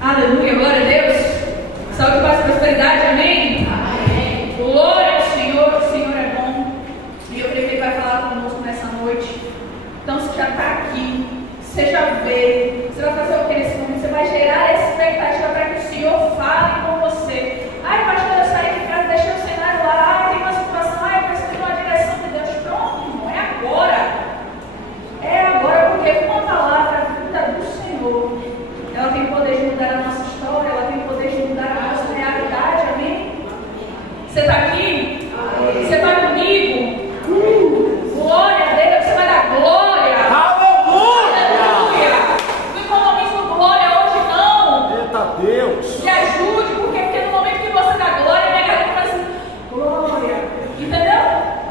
Aleluia, glória a Deus. Saúde, paz e prosperidade, amém? Amém. Glória ao Senhor, o Senhor é bom. E eu creio que Ele vai falar conosco nessa noite. Então, se já está aqui, você já veio, você vai fazer o que nesse momento? Você vai gerar essa expectativa para que o Senhor fale com você. Ai, pastor, eu saí de casa, deixei o cenário lá. Ai, tem uma situação, ai, eu preciso de uma direção de Deus. Pronto, irmão, é agora. É agora, porque com a palavra vinda do Senhor, ela tem poder de mudar a nossa história, ela tem poder de mudar a nossa realidade, amém? Você está aqui? Você está comigo? Glória a Deus, você vai dar glória. Aleluia! Não economize glória hoje não. Eita Deus! Me ajude, porque no momento que você dá glória, minha garganta faz assim, glória. Entendeu?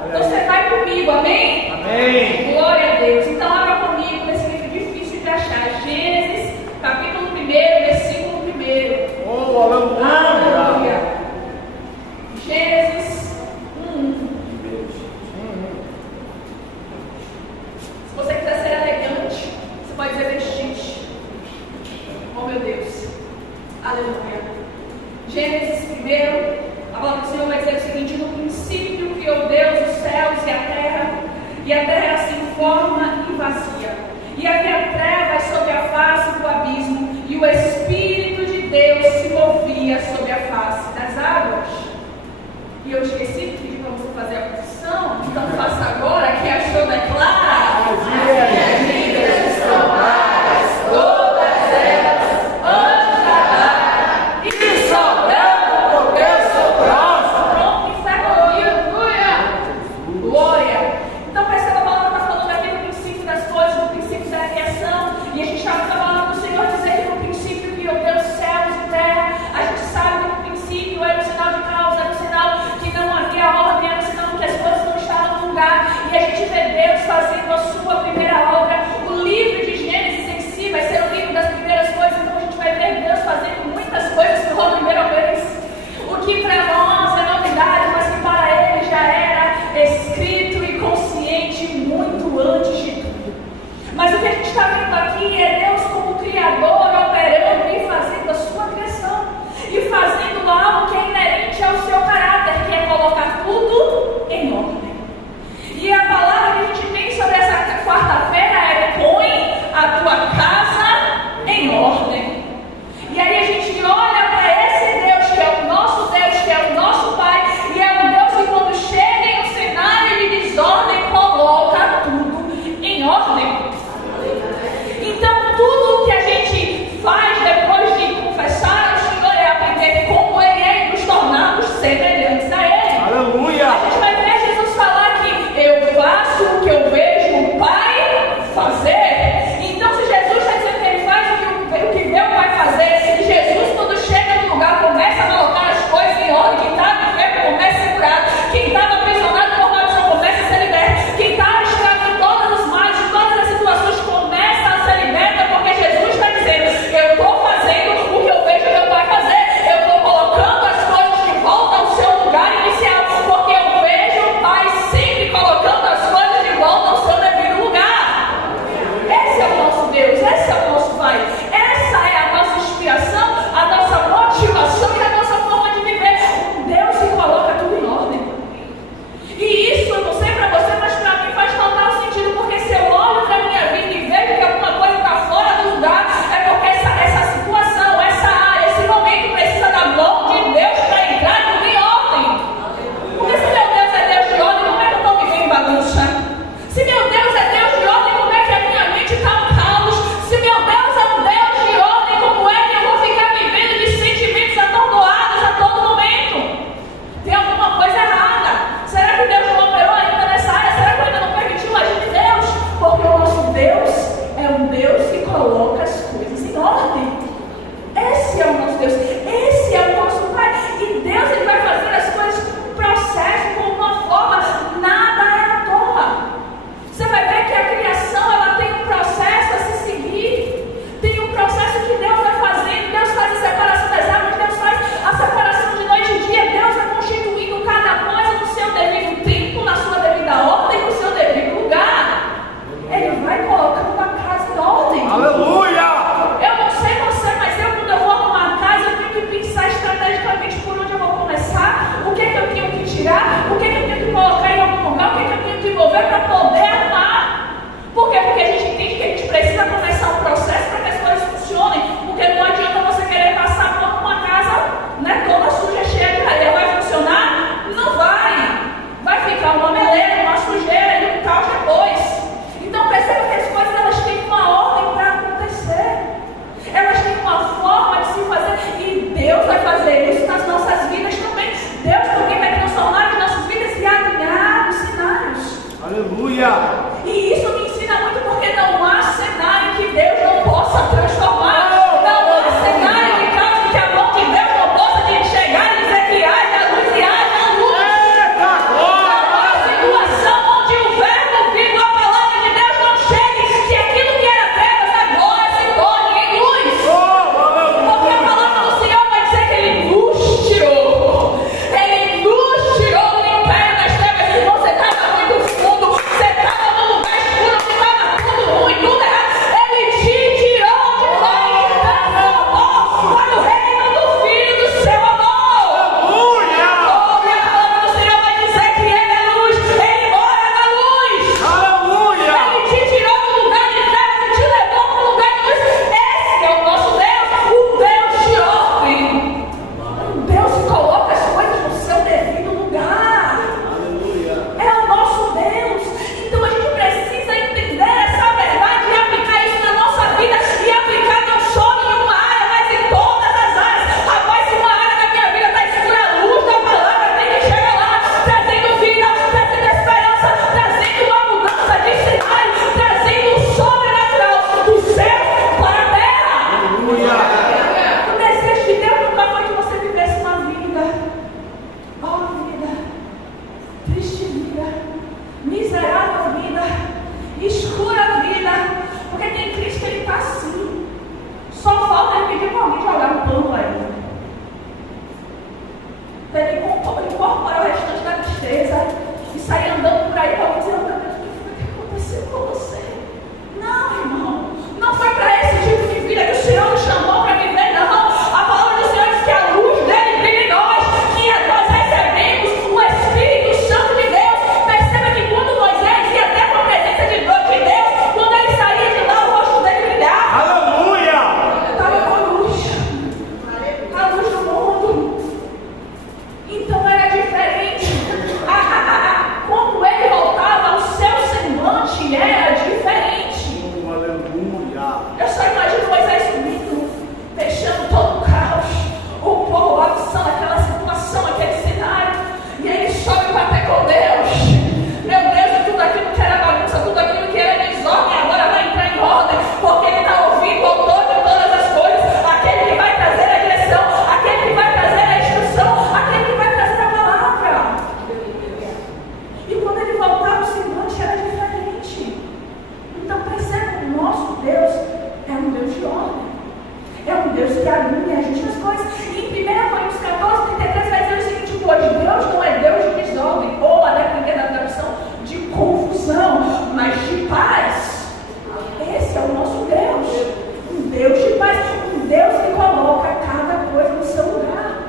Então você vai comigo, amém? Amém! Glória a Deus. Então abra comigo nesse livro difícil de achar. Gênesis, capítulo 1, versículo 1. Oh, aleluia! Gênesis 1. Se você quiser ser elegante, você pode dizer vestite. Oh meu Deus. Aleluia. Gênesis 1, a palavra do Senhor vai dizer o seguinte: no princípio criou Deus os céus e a terra era sem forma e vazia. E havia trevas sobre a face do abismo, e o Espírito de Deus se movia sobre a face das águas. E eu esqueci de pedir para você fazer a confissão, então faça agora, que achou, declara. As vidas estão claras, todas elas antes da dar, e sobrando, porque eu sou próximo. Pronto, que está ouvindo, glória. Então perceba, a palavra está falando aqui no princípio das coisas, no princípio da criação, e a gente está vendo a palavra do Senhor dizer que no princípio criou Deus céus e terra. A gente sabe que no princípio era um sinal de caos, era um sinal que não havia ordem, era um sinal que as coisas não estavam no lugar, e a gente vê Deus fazendo a sua primeira obra. O livro de Gênesis em si vai ser o livro das primeiras coisas, então a gente vai ver Deus fazendo muitas coisas pela primeira vez, o que para nós é novidade, mas que para Ele já era escrito e consciente muito antes de tudo. Mas o que a gente está vendo aqui é Deus como Criador operando e fazendo a sua criação, e fazendo algo que é inerente ao seu caráter, que é colocar tudo em ordem. E a palavra que a gente tem sobre essa quarta-feira é: põe a tua casa em ordem. E aí a gente olha para esse Deus que é o nosso Deus, que é o nosso Pai, e é um Deus que quando chega em um cenário de desordem, coloca tudo em ordem. Então Deus que alinha as mesmas coisas. E em 1 Coríntios 14, 33 vai dizer o seguinte: pois Deus não é Deus de desordem, ou a depender da tradução, de confusão, mas de paz. Esse é o nosso Deus. Um Deus de paz, um Deus que coloca cada coisa no seu lugar.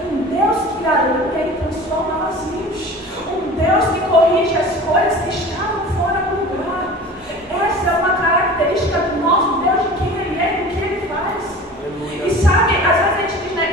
Um Deus que alinha e transforma vazios. Um Deus que corrige as coisas que estavam fora do lugar. Essa é uma característica do nosso Deus, de quem Ele é e do que Ele faz. E sabe, às vezes a gente diz, né,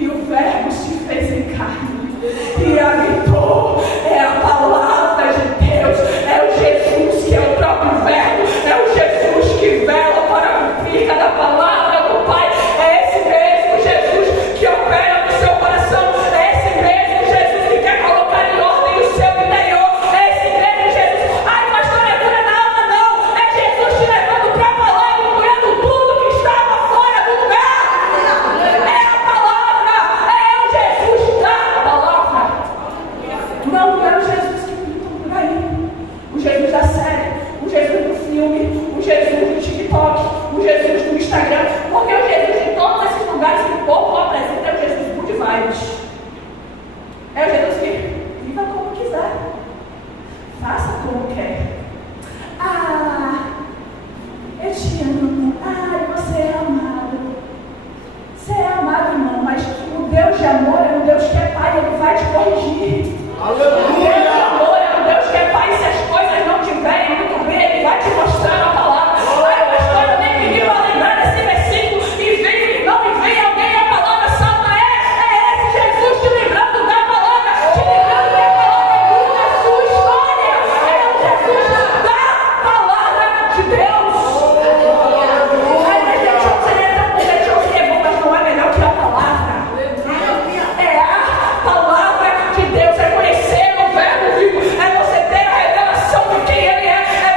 E o Verbo se fez em carne e habitou. É a palavra de Deus, é o Jesus que é o próprio Verbo, é o Jesus que vela para cumprir cada palavra do Pai. É esse mesmo Jesus que opera no seu coração, é esse mesmo Jesus que quer colocar em ordem o seu interior, é esse mesmo Jesus. Ai, pastor, é cura na alma, não, é Jesus te levando para a palavra, curando tudo que estava fora do lugar. É a palavra, é o Jesus da palavra. Não é o Jesus que pintam por aí, o Jesus da série, o Jesus do filme, o Jesus do TikTok, o Jesus do Instagram, porque o Jesus de todos esses lugares que o povo apresenta é o Jesus good vibes. É o Jesus que viva como quiser, faça como quer. Ah, eu te amo. Ah, você é amado. Você é amado, irmão, mas o Deus de amor é um Deus que é Pai, Ele vai te corrigir. Aleluia! Deus de amor é um Deus que é Pai, se as coisas não estiverem muito bem, Ele vai te mostrar a palavra. Ai, pastor, eu nem pedi para lembrar desse versículo, e vem o irmão, e vem alguém, a palavra salta. É esse Jesus te lembrando da palavra, te lembrando que a palavra muda a sua história. É o Jesus da palavra de Deus. Ai, mas você é bom, mas não é melhor que a palavra. É a palavra de Deus, é conhecer o Verbo vivo, é você ter a revelação de quem Ele é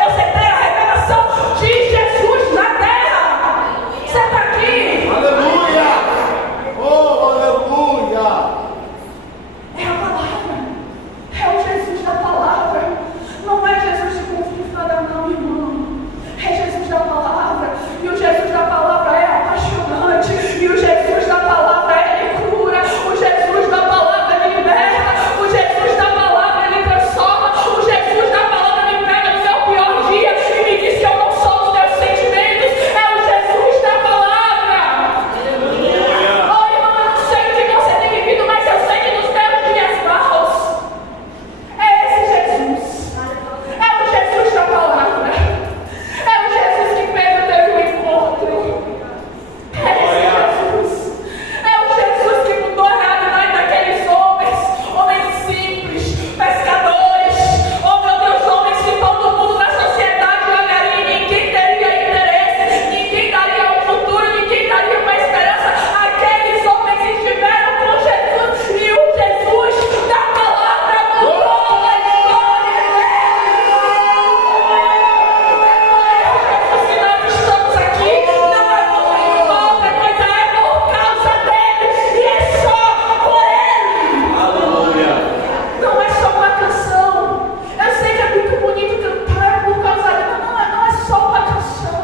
você ter a revelação de Jesus na terra. Você está aqui. Aleluia! Oh, aleluia! É a palavra, é o Jesus da palavra, não é Jesus de conflito nada não, irmão. É Jesus da palavra, e o Jesus da palavra é apaixonante, e o Jesus da palavra Ele cura, o Jesus da palavra Ele liberta, o Jesus da palavra Ele transforma, o Jesus da palavra me pega no meu pior dia e me diz que eu não sou os teus sentimentos. É o Jesus da palavra. Oh, irmão, eu não sei o que você tem vivido, mas eu sei que nos teus dias maus é esse Jesus. É o Jesus da palavra. É o Jesus que Pedro teve um encontro. É esse Jesus. É o Jesus que mudou a realidade daqueles homens simples, pescadores. Oh, meu Deus, homens que todo mundo na sociedade olharia e ninguém teria interesse, ninguém daria um futuro, ninguém daria uma esperança. Aqueles homens estiveram com Jesus e o Jesus da palavra mudou a história deles. Se nós estamos aqui, não é por nenhuma outra coisa, é por causa dele e é só por ele. Aleluia! Não é só uma canção. Eu sei que é muito bonito cantar por causa dele, mas não é só uma canção.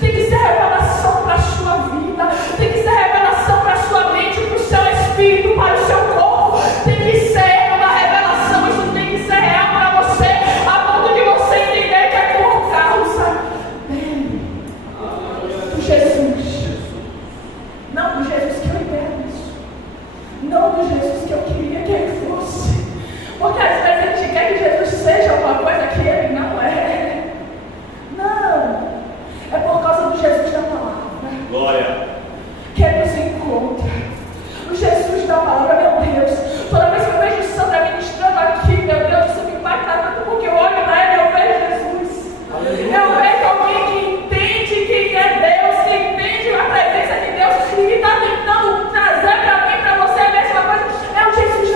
Tem que ser revelação para a sua vida, tem que ser revelação para a sua mente, para o seu espírito, para o seu corpo. Tem que ser uma revelação, isso tem que ser real para você, a ponto de você entender que é por causa dele. Do Jesus. Não do Jesus que eu idealizo. Não do Jesus que eu queria que ele fosse. Porque às vezes a gente quer que Jesus seja uma coisa que ele não é. Não. É por causa do Jesus da palavra Glória! que ele nos encontra. O Jesus da palavra, meu Deus. Toda vez que eu vejo Sandra ministrando aqui, meu Deus, isso me impacta tanto, porque eu olho para ele e eu vejo Jesus. Eu vejo alguém que entende quem é Deus, que entende a presença de Deus e que está tentando trazer para mim, para você a mesma coisa. É o Jesus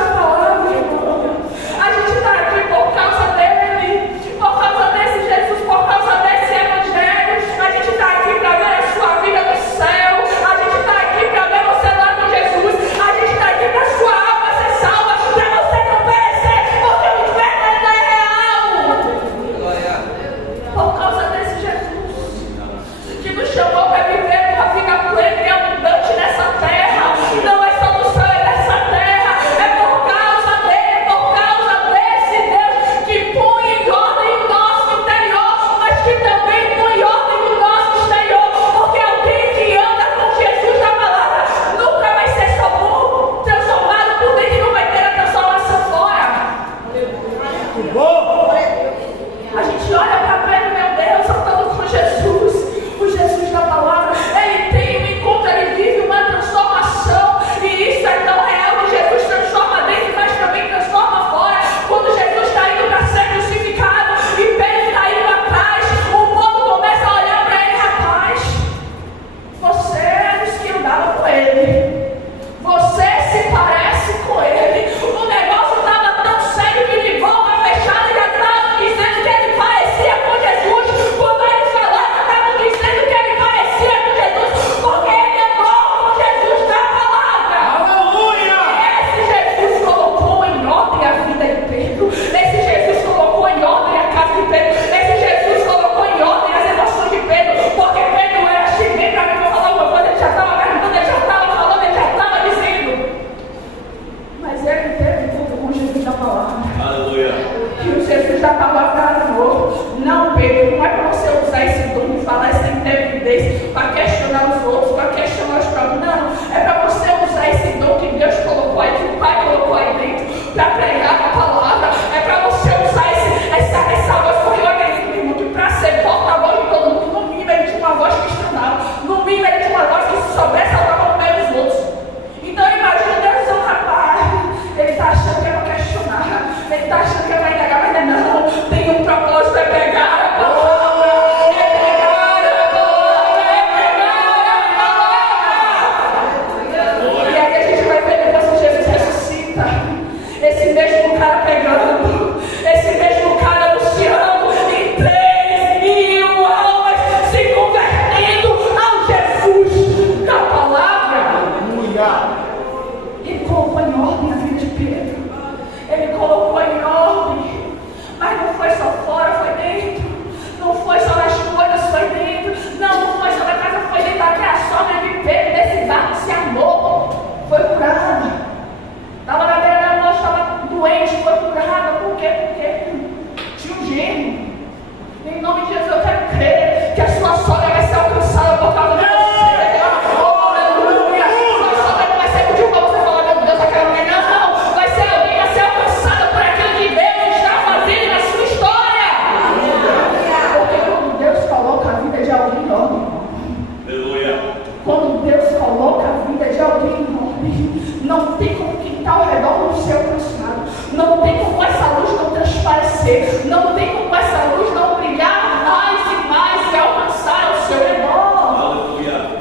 Não tem como quem está ao redor não ser alcançado. Não tem como essa luz não transparecer. Não tem como essa luz não brilhar mais e mais e alcançar ao seu redor. Aleluia.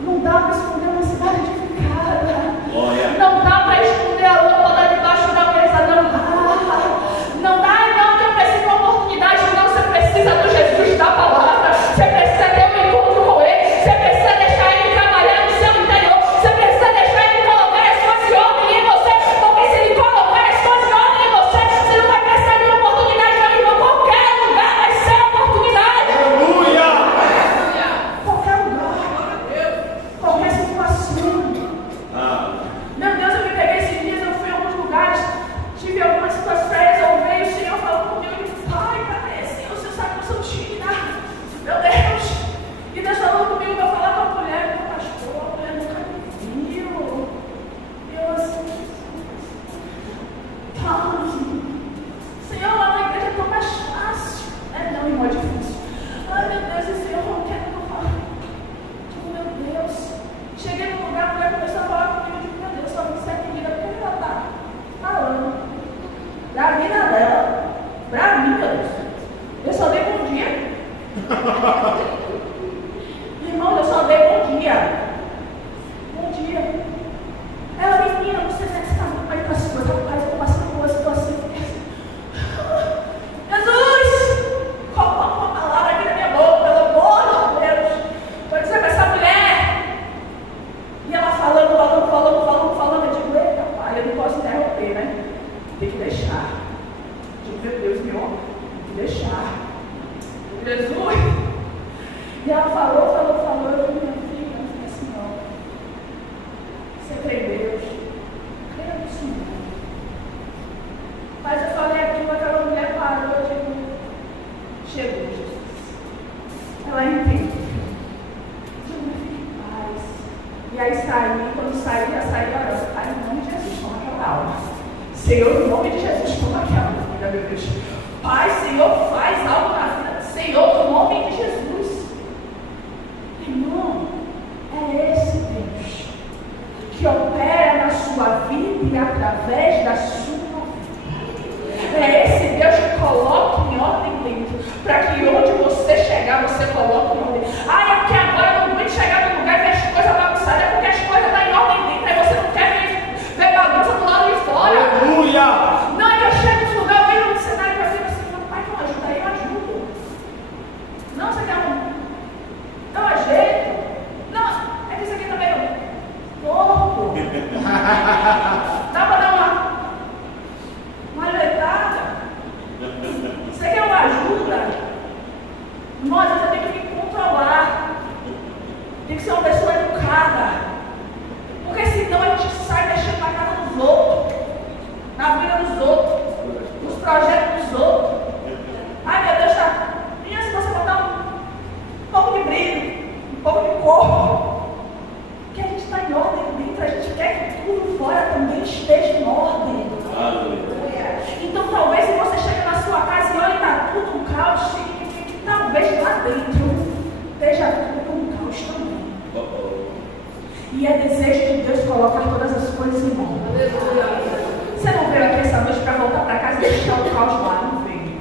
Não dá para esconder uma cidade edificada. Glória. Não dá para esconder a lâmpada debaixo da mesa. Não dá, não, que eu preciso de uma oportunidade. Não, você precisa do Jesus da palavra. Você precisa ter um encontro com Ele. Você precisa deixar Ele trabalhar no seu interior. Você precisa deixar Ele colocar as coisas de ordem em você. Porque se Ele colocar as coisas de ordem em você, você não vai precisar de uma oportunidade, meu irmão. Qualquer lugar vai ser oportunidade. Aleluia. Qualquer lugar. Qualquer situação. Meu Deus, eu me peguei esses dias, eu fui a alguns lugares, tive algumas situações para resolver, e o Senhor falou comigo, ele disse, pai, Senhor, o Senhor sabe que eu sou tímida, meu Deus. E Deus falou comigo, eu vou falar com a mulher, meu pastor, a mulher nunca me viu. E eu assim, Senhor, lá na igreja é tão mais fácil. Não, irmão, é difícil. Ai, meu Deus, e Senhor, não quero que eu fale. Digo, meu Deus. Cheguei num lugar, a mulher começou a falar comigo, eu digo, meu Deus, só me segue vida, porque ela está falando. Pra vida dela, pra mim, meu Deus. Eu só dei bom dia. Irmão, eu só dei bom dia. Bom dia. Ela, menina, você está muito mais para cima, rapaz, eu estou passando por uma situação. Jesus, coloca uma palavra aqui na minha boca, pelo amor de Deus. Vou dizer para essa mulher. E ela falando, eu digo, eita pai, eu não posso interromper, né? Tem que deixar. Digo, meu Deus, meu homem, tem que deixar. Jesus. E ela falou, eu digo, minha filha, não fica assim não. Você crê em Deus? Creia no Senhor. Mas eu falei aquilo, aquela mulher parou, eu digo, chegou Jesus. Ela entendeu. Digo, minha filha, em paz. E aí saí, quando saí, já saí orando. Pai, em nome de Jesus, toma aquela alma. Senhor, em nome de Jesus, toma aquela vida, meu Deus. Pai, Senhor, faz algo na vida. Senhor, em nome de Jesus. Irmão, é esse Deus que opera na sua vida e através da sua vida. É esse Deus que coloca em ordem dentro, para que onde você chegar, você coloque em ordem. É porque agora eu não aguento chegar no lugar e ver as coisas bagunçadas, é porque as coisas estão em ordem dentro, aí você não quer ver bagunça do lado de fora. Aleluia. Não, é que eu chego no lugar, eu vejo um cenário e eu fico assim, pai, não ajuda aí, eu ajudo. Não, você quer não ajeito. Não, é que isso aqui também é corpo. Dá para dar uma ajeitada? Você quer uma ajuda? Nós você tem que me controlar. Tem que ser uma pessoa educada. Porque senão a gente sai mexendo na casa dos outros, na vida dos outros, nos projetos dos outros. Ai, meu Deus, tá. E se você botar um pouco de brilho, um pouco de corpo, que a gente está em ordem dentro, a gente quer que tudo fora também esteja em ordem. Então talvez se você chega na sua casa e olha e está tudo um caos, significa que talvez lá dentro esteja tudo um caos também. E é desejo de Deus colocar todas as coisas em ordem. Você não veio aqui essa noite para voltar para casa e deixar o caos lá, não veio.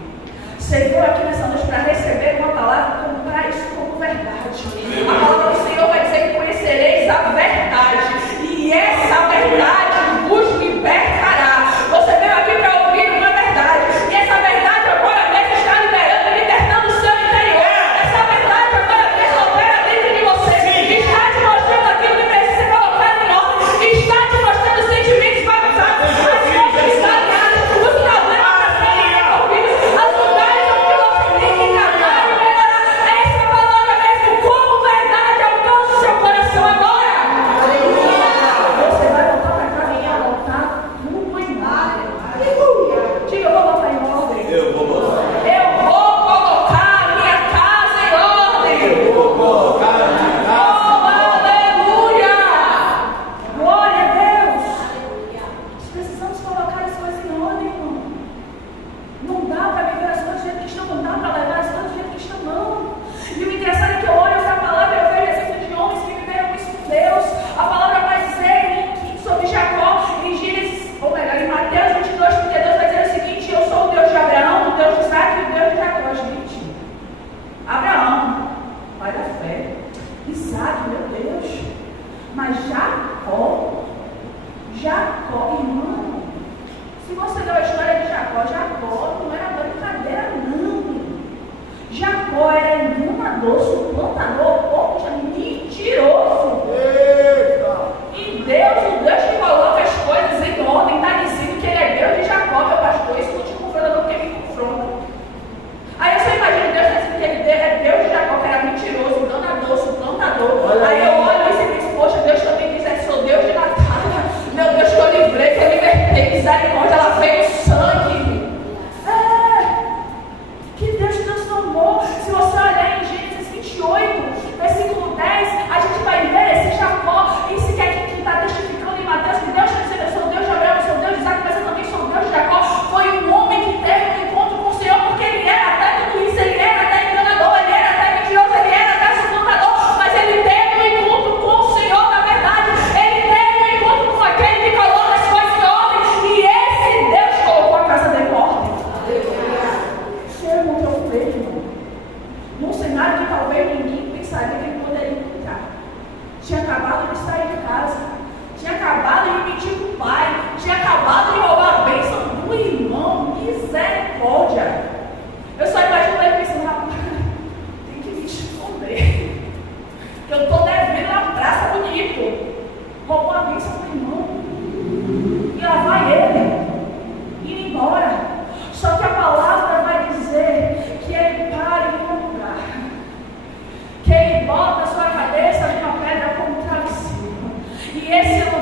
Você veio aqui nessa noite para receber uma palavra, comprar isso como verdade. A palavra do Senhor vai dizer que conhecereis a verdade. E essa verdade vos libertará. Você veio aqui para ouvir uma verdade. E essa verdade agora mesmo está libertando o seu interior. Essa verdade agora mesmo opera dentro de você. Está te mostrando aquilo que precisa ser colocado em ordem. Está te mostrando sentimentos bagunçados. As coisas estranhadas. Os problemas que você tem envolvidos. As lugares onde você tem que tratar e melhorar. Essa palavra mesmo como verdade alcança o seu coração agora.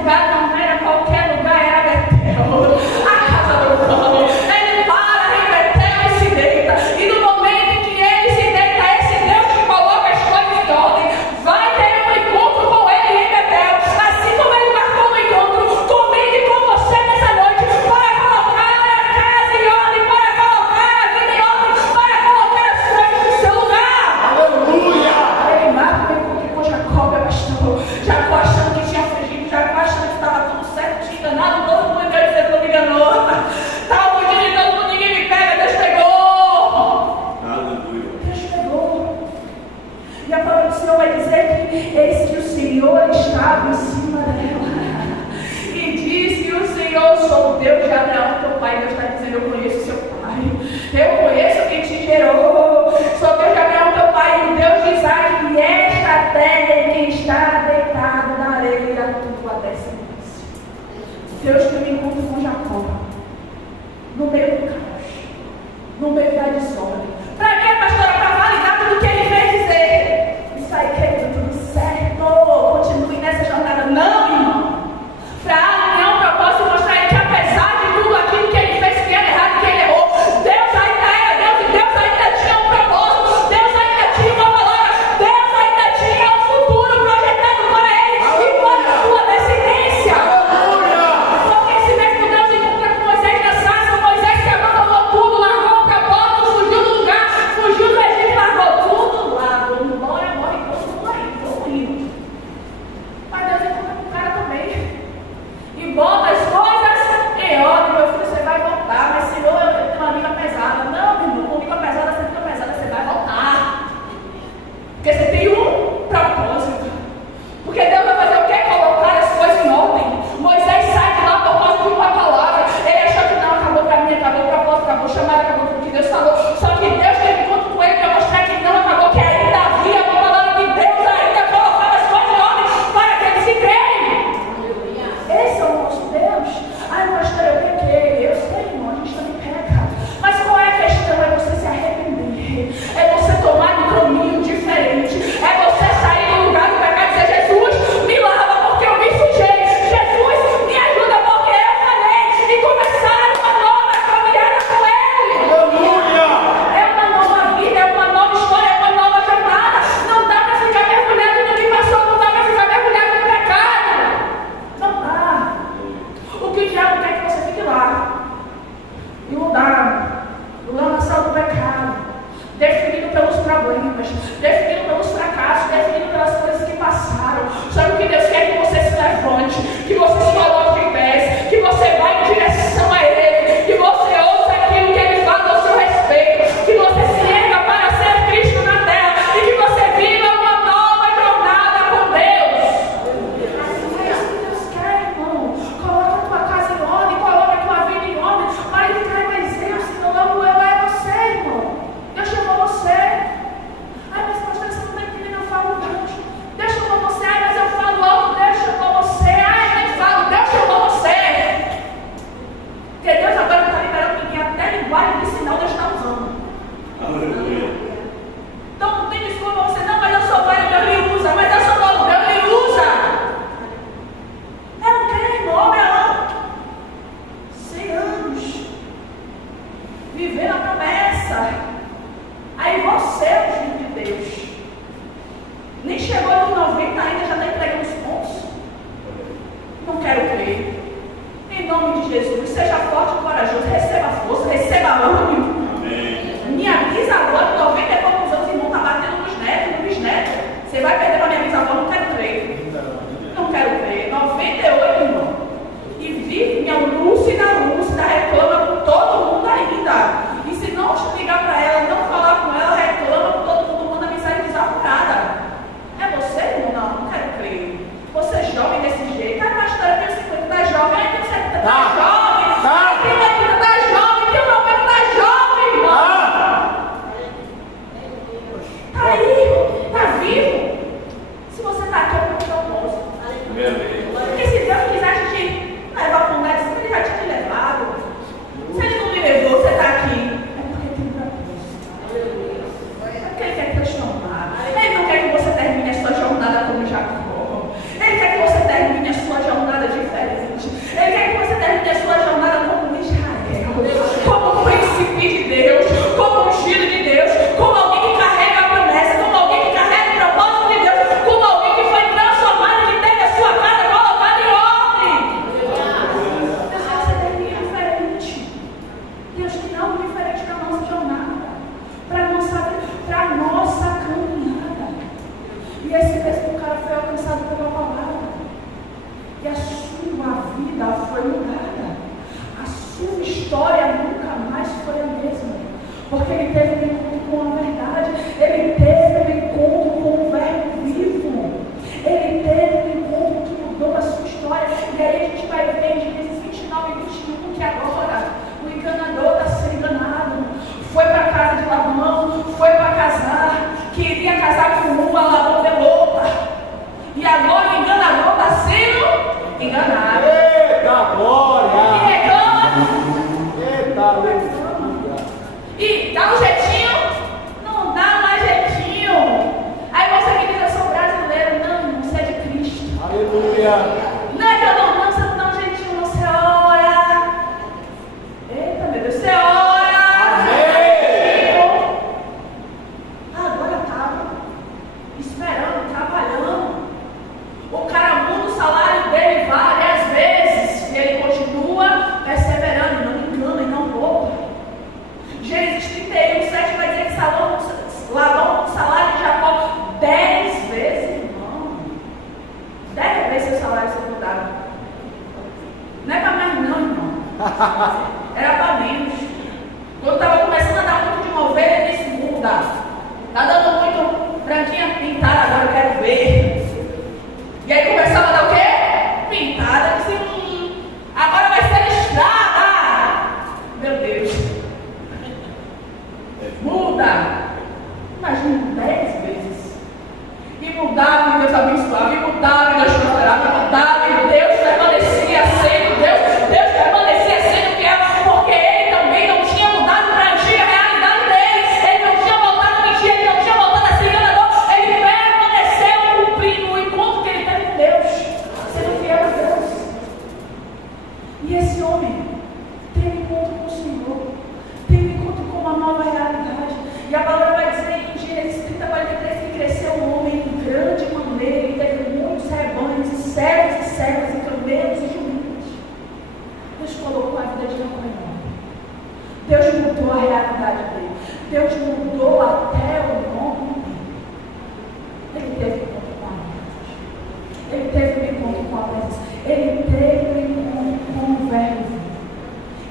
lugar não era qualquer lugar, era Betel, a casa do pão. Ele para em Betel e se deita. E no momento em que ele se deita, esse Deus que coloca as coisas em ordem, vai ter um encontro com ele em Betel. Assim como ele marcou um encontro comigo e com você nessa noite, para colocar a casa em ordem, para colocar a vida em ordem, para colocar as coisas no seu lugar. Aleluia! Ele marca um encontro com Jacó, meu pastor. Jacó achando que tinha fugido, Jacó achando que estava tudo certo, tinha enganado todo mundo, Deus dizendo que não me enganou. Estava fugindo de todo mundo, ninguém me pega, Deus pegou. Aleluia! Deus pegou. E a palavra do Senhor vai dizer que eis que o Senhor estava em cima dela. E diz que o Senhor, sou o Deus de Abraão, teu pai. Deus está dizendo, eu conheço seu pai. Eu conheço quem te gerou. Sou Deus de Abraão, teu pai, e o Deus de Isaac. E esta terra em que está deitado na areia, tua descendência. Deus tem um encontro com Jacó. No meio do caos. No meio da desordem. Para quê, pastora? Para validar tudo o que ele fez dizer. Isso aí, querido, tudo certo. Continue nessa jornada. Não, irmão. Para alinhar um propósito e mostrar ele que apesar de tudo aquilo que ele fez, que era errado, que ele errou, Deus ainda era Deus e Deus ainda tinha um propósito. Deus ainda tinha uma palavra. Deus ainda tinha um futuro projetado para ele e para a sua descendência. Porque esse mesmo Deus encontra com Moisés na sarça, Moisés que abandonou tudo, largou o propósito, fugiu do lugar, fugiu do Egito, largou tudo lá. Vamos embora, morre todo mundo aí, todo mundo. Mas Deus encontra com o cara também. E bota as coisas em ordem, meu filho, você vai voltar. Mas Senhor, eu tenho uma língua pesada. Não, meu irmão, com língua pesada, você vai voltar. Porque você tem um propósito. Porque Deus vai fazer o quê? Colocar as coisas em ordem. Moisés sai de lá por causa de uma palavra. Ele achou que não, acabou o caminho, acabou o propósito, acabou o chamado, acabou tudo que Deus falou. Só que Deus teve encontro com ele para mostrar que não acabou, que ainda havia uma palavra de Deus, ainda colocava as coisas em ordem para que eles se creem. Esse é o nosso Deus. Ai, pastor, eu pequei. Eu sei, irmão, a gente também peca. Mas qual é a questão? É você se arrepender. É você tomar um caminho diferente. É você sair do lugar do pecado e dizer, Jesus, me lava porque eu me sujei. Jesus, me ajuda porque eu falhei. E começar uma nova caminhada com Ele. Aleluia! É uma nova vida, é uma nova história, é uma nova jornada. Não dá para ficar mergulhado no que passou, não dá para ficar mergulhado no pecado. Não dá. O que o diabo quer que você fique lá, inundado, no lamaçal do pecado, definido pelos problemas, definido pelos fracassos, definido pelas coisas que passaram. Sabe o que Deus quer? Que você se levante, que você se coloque em pés, que você vá em direção a Ele, que você ouça aquilo que Ele fala ao seu respeito, que você se erga para ser Cristo na terra e que você viva uma nova jornada com Deus. É isso que Deus quer, irmão. Coloca a tua casa em ordem, coloca a tua vida em ordem. Para ele ficar, mas eu, Senhor, não é você, irmão. Deus chamou você. Ai, mas pastor, você não está entendendo, eu falo baixo. Deus chamou você, ai, mas eu falo alto. Deus chamou você, ai, eu nem falo, Deus chamou você. Porque Deus agora não está liberando ninguém, até linguagem de sinal Deus está usando. Aleluia! Então não tem desculpa você, não, mas eu sou velho, Deus me usa, mas eu sou novo, Deus me usa. É o que, irmão, meu? 100 anos. Viver a promessa. Aí você é o filho de Deus. Nem chegou nos 90 ainda, já está entregando os pontos. Não quero crer. Em nome de Jesus, seja forte e corajoso, receba força, receba ânimo. Amém! Minha bisavó, de 90 e poucos anos, irmão, está batendo nos netos, no bisneto. Você vai perder para minha bisavó, não quero crer. Não quero crer. 98, irmão. E vive minha lúcida, reclama com todo mundo ainda. E se não ligar para ela, não falar com ela, reclama com todo mundo, manda mensagem desaforada. É você, irmão? Não quero crer. Você é jovem desse jeito. Ai, pastor, eu tenho 50, tá jovem. Ai, tem 70, tá jovem. Ai, tem 80, tá jovem. Tem 90, tá jovem. E a sua vida foi mudada. A sua história nunca mais foi a mesma. Porque ele teve um encontro com a verdade. Ele teve um encontro com o Verbo vivo. Ele teve um encontro que mudou a sua história. E aí a gente vai ver em Gênesis 29 e 21 que agora o enganador está sendo enganado. Foi para a casa de Labão, foi para casar, queria casar com uma, Labão deu outra. E agora o enganador está sendo enganado. Eita glória! E reclama. Eita aleluia! E dá um jeitinho? Não dá mais jeitinho. Aí você que diz, eu sou brasileiro. Não, você é de Cristo. Aleluia! Não é que eu não, você não dá um jeitinho, não, você ora. Eita, meu Deus, você ora. Agora estava esperando, trabalhando. O cara muda o salário dele várias vezes. E ele continua perseverando e não engana e não rouba. Gênesis 31, 7 vai dizer que Labão o salário de Jacó 10 vezes, irmão. 10 vezes o salário ser mudado. Não é para mais não, irmão. Era para menos. Quando estava começando a dar muito de uma ovelha, ele disse, muda. Está dando muito branquinha pintada, agora eu quero ver. E aí começava a dar o quê? Pintada. Eu disse, agora vai ser listrada. Meu Deus. Muda. Imagina 10 vezes. E mudava, e Deus abençoava. E mudava, e Deus prosperava. E mudava, e Deus permanecia sendo Deus permanecia sendo fiel. Porque ele também não tinha mudado para a antiga realidade dele. Ele não tinha voltado a mentir, ele não tinha voltado a ser enganador. Ele permaneceu cumprindo o encontro que ele teve com Deus, sendo fiel a Deus. E esse homem tem um encontro com o Senhor, tem um encontro com uma nova realidade. E a palavra vai dizer em Gênesis 30, 43 que cresceu um homem em grande maneira e teve muitos rebanhos e servos e servas e camelos e jumentos. Deus colocou a vida de Jacó em ordem. Deus mudou a realidade dele. Deus mudou até o nome dele. Ele teve um encontro com a verdade. Ele teve um encontro com a presença. Ele teve um encontro com o Verbo.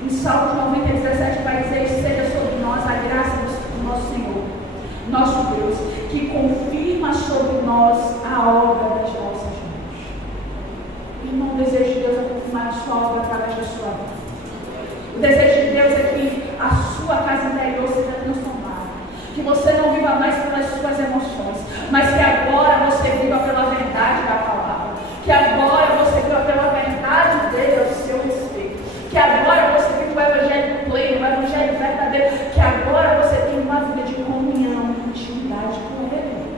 Em Salmos 90, 17 vai dizer, seja sobre nós a graça do nosso Senhor, nosso Deus, que confirma sobre nós a obra das nossas mãos. Irmão, o desejo de Deus é confirmar a sua obra através da sua vida. O desejo de Deus é que a sua casa interior seja transformada. Que você não viva mais pelas suas emoções, mas que agora você viva pela verdade da palavra. Que agora você viva pela verdade dele ao seu respeito. Que agora você vive o evangelho pleno, o evangelho verdadeiro. Que agora você tem uma vida de comunhão, intimidade com ele.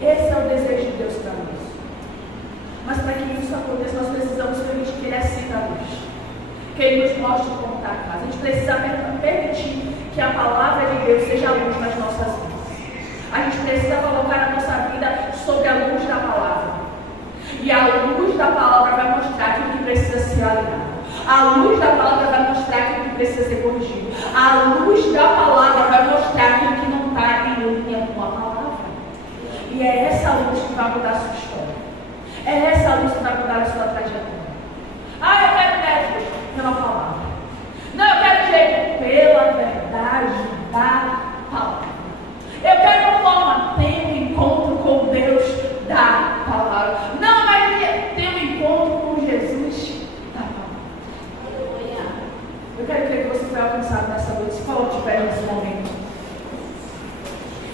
Esse é o desejo de Deus para nós. Mas para que isso aconteça, nós precisamos permitir que ele acenda a luz. Que ele nos mostre como está a casa. A gente precisa permitir que a palavra de Deus seja a luz nas nossas vidas. A gente precisa colocar a nossa vida sobre a luz da palavra. E a luz da palavra vai mostrar aquilo que precisa ser alinhado. A luz da palavra vai mostrar aquilo que precisa ser corrigido. A luz da palavra vai mostrar aquilo que não está em linha com a palavra. E é essa luz que vai mudar a sua história. É essa luz que vai mudar a sua trajetória. Ah, eu quero método pela palavra. Não, eu quero jeito pela verdade da palavra. Eu quero forma, ter um encontro com Deus da palavra. Não, mas ter um encontro com Jesus da palavra. Eu quero crer que você foi alcançado nessa noite. Se coloque de pé nesse momento.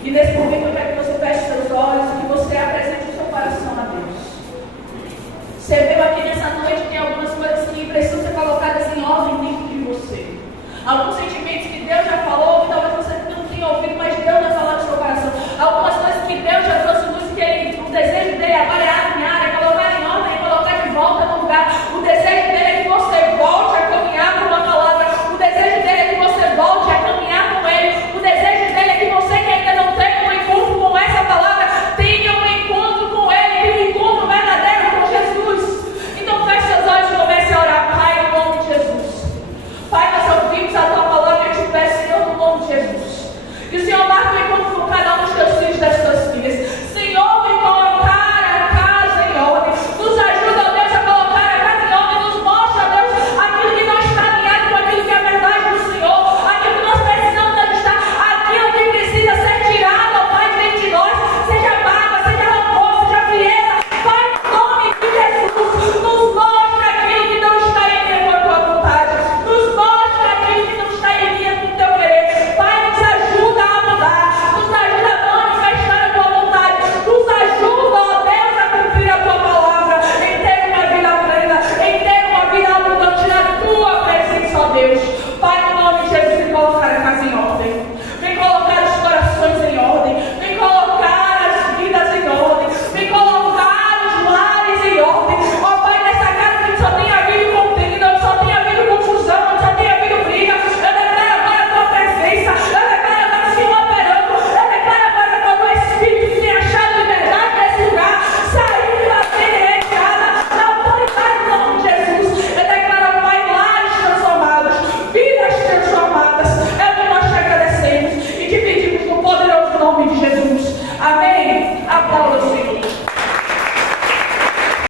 E nesse momento eu quero que você feche seus olhos e que você apresente o seu coração a Deus. Você veio aqui nessa noite, tem algumas coisas que precisam ser colocadas em ordem dentro de você. Alguns sentimentos que Deus já